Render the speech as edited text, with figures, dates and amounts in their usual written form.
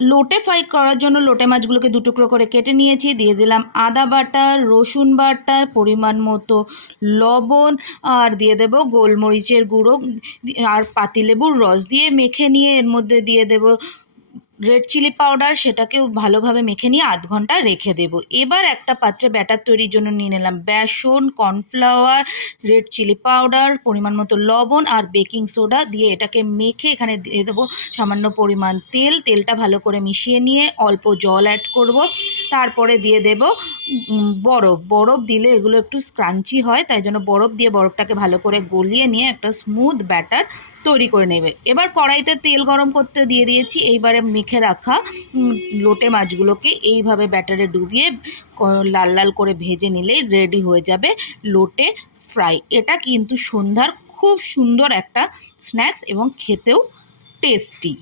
লোটে ফ্রাই করার জন্য লোটে মাছগুলোকে দু টুকরো করে কেটে নিয়েছি। দিয়ে দিলাম আদা বাটা, রসুন বাটা, পরিমাণ মতো লবণ, আর দিয়ে দেব গোলমরিচের গুঁড়ো আর পাতিলেবুর রস দিয়ে মেখে নিয়ে এর মধ্যে দিয়ে দেব রেড চিলি পাউডার। সেটাকেও ভালোভাবে মেখে নিয়ে আধ ঘন্টা রেখে দেব। এবার একটা পাত্রে ব্যাটার তৈরির জন্য নিয়ে নিলাম বেসন, কর্নফ্লাওয়ার, রেড চিলি পাউডার, পরিমাণ মতো লবণ আর বেকিং সোডা দিয়ে এটাকে মেখে এখানে দিয়ে দেবো সামান্য পরিমাণ তেল। তেলটা ভালো করে মিশিয়ে নিয়ে অল্প জল অ্যাড করব। তারপরে দিয়ে দেব বরফ দিলে এগুলো একটু স্ক্রাঞ্চি হয়, তাই জন্য বরফ দিয়ে বরফটাকে ভালো করে গলিয়ে নিয়ে একটা স্মুথ ব্যাটার তৈরি করে নেবে। এবার কড়াইতে তেল গরম করতে দিয়ে দিয়েছি। এইবারে মেখে রাখা লোটে মাছগুলোকে এইভাবে ব্যাটারে ডুবিয়ে লাল লাল করে ভেজে নিলেই রেডি হয়ে যাবে লোটে ফ্রাই। এটা কিন্তু সন্ধ্যার খুব সুন্দর একটা স্ন্যাক্স এবং খেতেও টেস্টি।